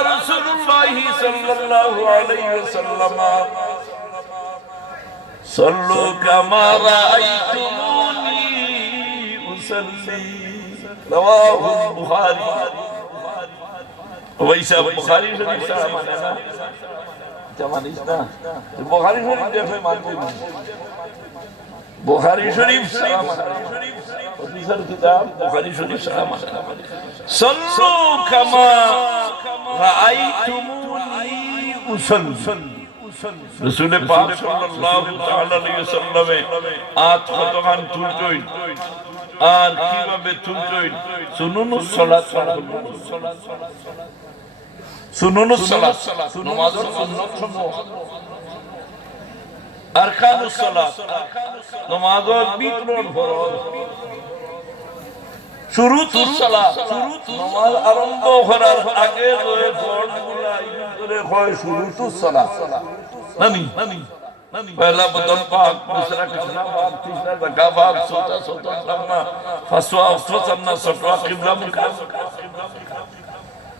رسول الله صلى الله عليه وسلم صلوا كما رأيتموني أصلي رواه البخاري ويسا بخاري شريف صاحب مانا জানিস না বুখারী শরীফ দেখে মানতে না বুখারী শরীফ সালাম হাদিসের কিতাব বুখারী শরীফ সালাম সাল্লু কামা রসুল পাক সাল্লাল্লাহু তাআলা আলাইহি ওয়াসাল্লামে আত কতখান তুলতই আর কীভাবে তুলতই সুনুনু সালাত সুনুনু সালাত নামাজের সুন্নাত আরকানুস সালাত নামাজের বিতরণ ফরজ। শুরু নামাজ আরম্ভ করার আগে করে হয় শুরু তুসলা আমি আমি پہلا بدن پاک دوسرا کھانا پاک تیسرا زکا پاک سوتا سوتا سمنا فسوا سمنا سٹوا قبلہ مکا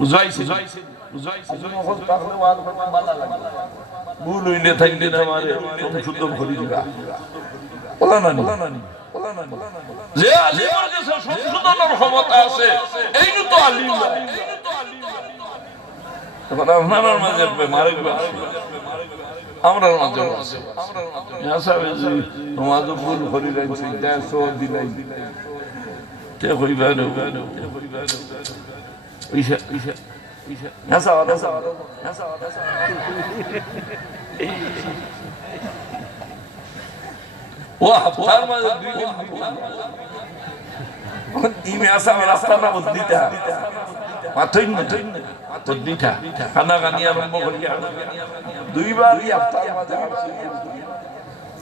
বুঝাইছি। ভালো হইলে থাকলে তোমারে সংশোধন করে দিবা। বলা না যে আলিমের কাছে সংশোধনের ক্ষমতা আছে, এই তো আলিম তখন আপনার মাঝে মারে আমরা মাঝে তোমাদের ভুল করি রাখছি দেড়শো দিলাই তে হইবা ইসা hora, nasa Wah, haftar mı? Imi asa rasta na buddhita. Matoin na. Buddhita. Kana gani আরম্ভ করিয়া দুইবারই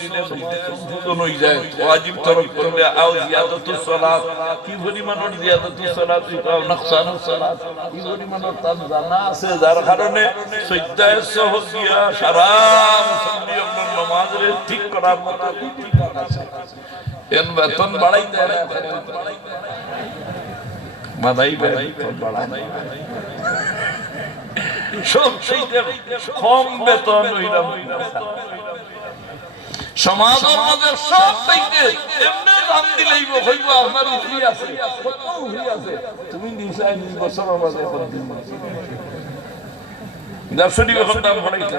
দিলে সংশোধন হয়ে যায় ওয়াজিব তরক করলে আও জিয়াদতু সালাত কি পরিমাণের জিয়াদতু সালাত আও নকসানু সালাত কি পরিমাণের তার জানা আছে যার কারণে সজদায় সহ দিয়া সারা মুসল্লি আপনার নামাজের ঠিক করার মতো ঠিক আছে এন বেতন বাড়াই দেয় মাদাই বেতন বাড়াই সব সেই কম বেতন হইলাম সমাজের মধ্যে সব থেকে এমনি দাম দিলেই হইব আপনার উঠি আছে। কত উঠি আছে? তুমি নিশায় নিজ বছরের মাঝে দর্শনী এখন দাম বাড়াইতে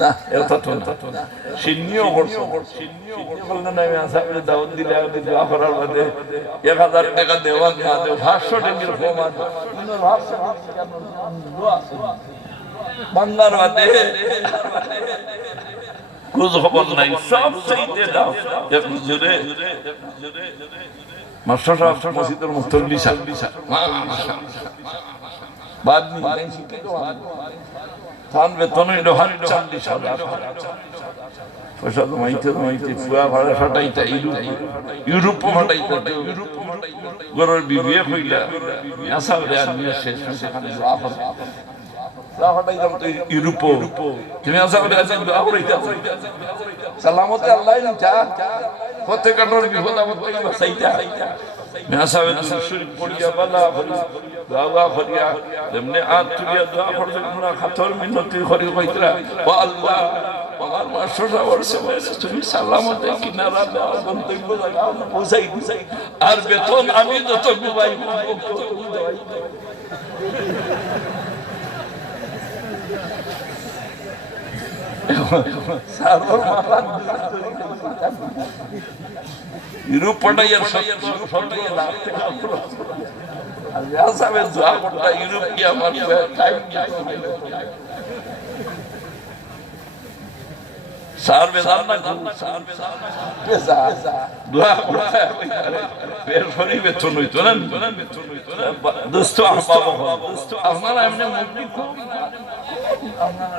না এটা তো না। সিন্নিও করছ সিন্নিও করলে না আমি আসামে দাওয়াত দিলে আমি দোয়া করার মধ্যে এক হাজার টাকা দেওয়ার না, দেও, পাঁচশো টাকার কম আছে। বাংলার খোঁজ খবর নাই, সব চাইতে দাও। এক হুজুরে, মাস্টার সাহেব মসজিদের মুস্তল্লি সাহেব বাদ নি। বেতন হইল হাত চল্লিশ হাজার। পয়সা জমাইতে জমাইতে ফুয়া ভাড়া ফাটাইতে ইউরোপ ফাটাইতে ইউরোপ গরের বিবিয়ে কইলা আসা আর নিয়ে শেষ সেখানে ইউরোপ তুমি আসা করে দোয়া করাইতে সালামতে আল্লাহ নিচা প্রত্যেকটার বিপদ আপদ থেকে বাঁচাইতা মেসাবে শরীর পড়িয়া বালা করি দোয়া করিয়া যেমনি আত তুলিয়া দোয়া দেওয়া আর বেতন আমি যত ইউরোপ পটাইয়ার সত্তর লাখ টাকা আসামে দোয়া করতা ইউরোপ কি আমার টাইম সার বেজার না দোয়া করে বের ফরি বেতন হইতো না দোস্ত আহবাব আপনারা এমনি মুক্তি খুব মুক্তিটা খুব মিঠা মুখ আপনারা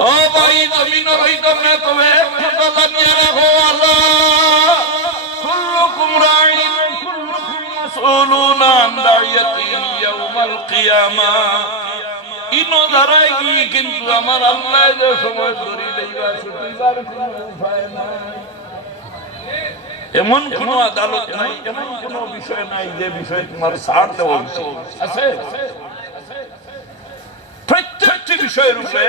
ओ भाई जमीन भाई तो मैं तुम्हें पता लगे रखो अल्लाह कुल्लुकुम राइन कुल्लुकुम मसऊलून अन रायती यौमल कियामा ইনো দাঁড়ায় গিয়ে কিন্তু আমার আল্লাহ যে সময় ধরি লইবা ছুটিবার কোনো উপায় নাই এমন কোন আদালত নাই এমন কোন বিষয় নাই যে বিষয়ে তোমার ছাড় দেওয়া উচিত আছে প্রত্যেকটি বিষয়ের উপরে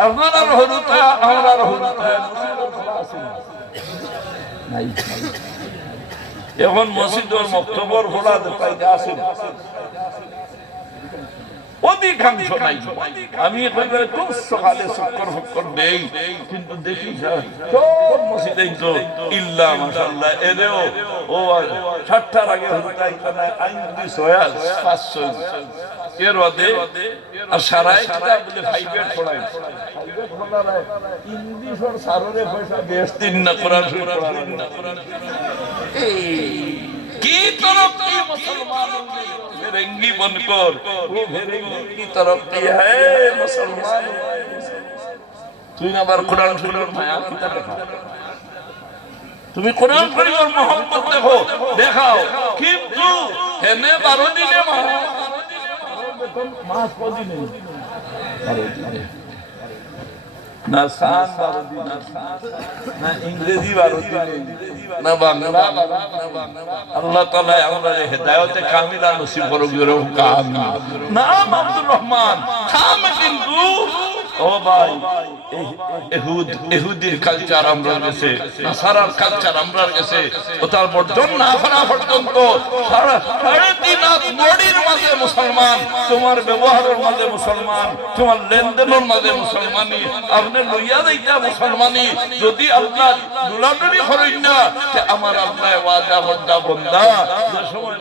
আপনার হরুতা আমার হরুতা এখন মসজিদের মক্তবর ফোড়া পাইতে আসেন অধিকাংশ নাই। আমি খুব সকালে শুকর শুকর দেই, কিন্তু দেখি সব মসজিদে ইল্লা, মাশাআল্লাহ এরেও ও সাতটার আগে আইন পাঁচশো এর ওদে আর সারাই কিতা বলে ফাইভেট পড়াই ইংলিশর সাররে পয়সা না, কোরআন না কোরআন কি তরফ मुसलमानों की फिरंगी बनकर वो फिरंगी की तरफ की है मुसलमान তুই না আবার কোরআন শরীফের মায়া কিতাব দেখা তুমি কোরআন শরীফের মোহাম্মদ দেখো দেখাও কিন্তু হেনে বারো দিনে মাস কদিনে বারো দিনে না সান বারো দিন না ইংরেজি বারো দিন না বাংলা আল্লাহ তালা আমরা হেদায়তে কামিলা নসিব করুক নাম আব্দুর রহমান ও ভাই কালচার আমরা গেছে নাসারার কালচার আমরা গেছে ও না করা সাড়ে তিন মুসলমান, তোমার ব্যবহারের মাঝে মুসলমান, তোমার লেনদেনের মাঝে মুসলমানি। আপনি লইয়া দিতা মুসলমানি, যদি আল্লাহ দুলাদুলি করেন না আমার আল্লাহ ওয়াদা বন্দা বন্দা। যে সময়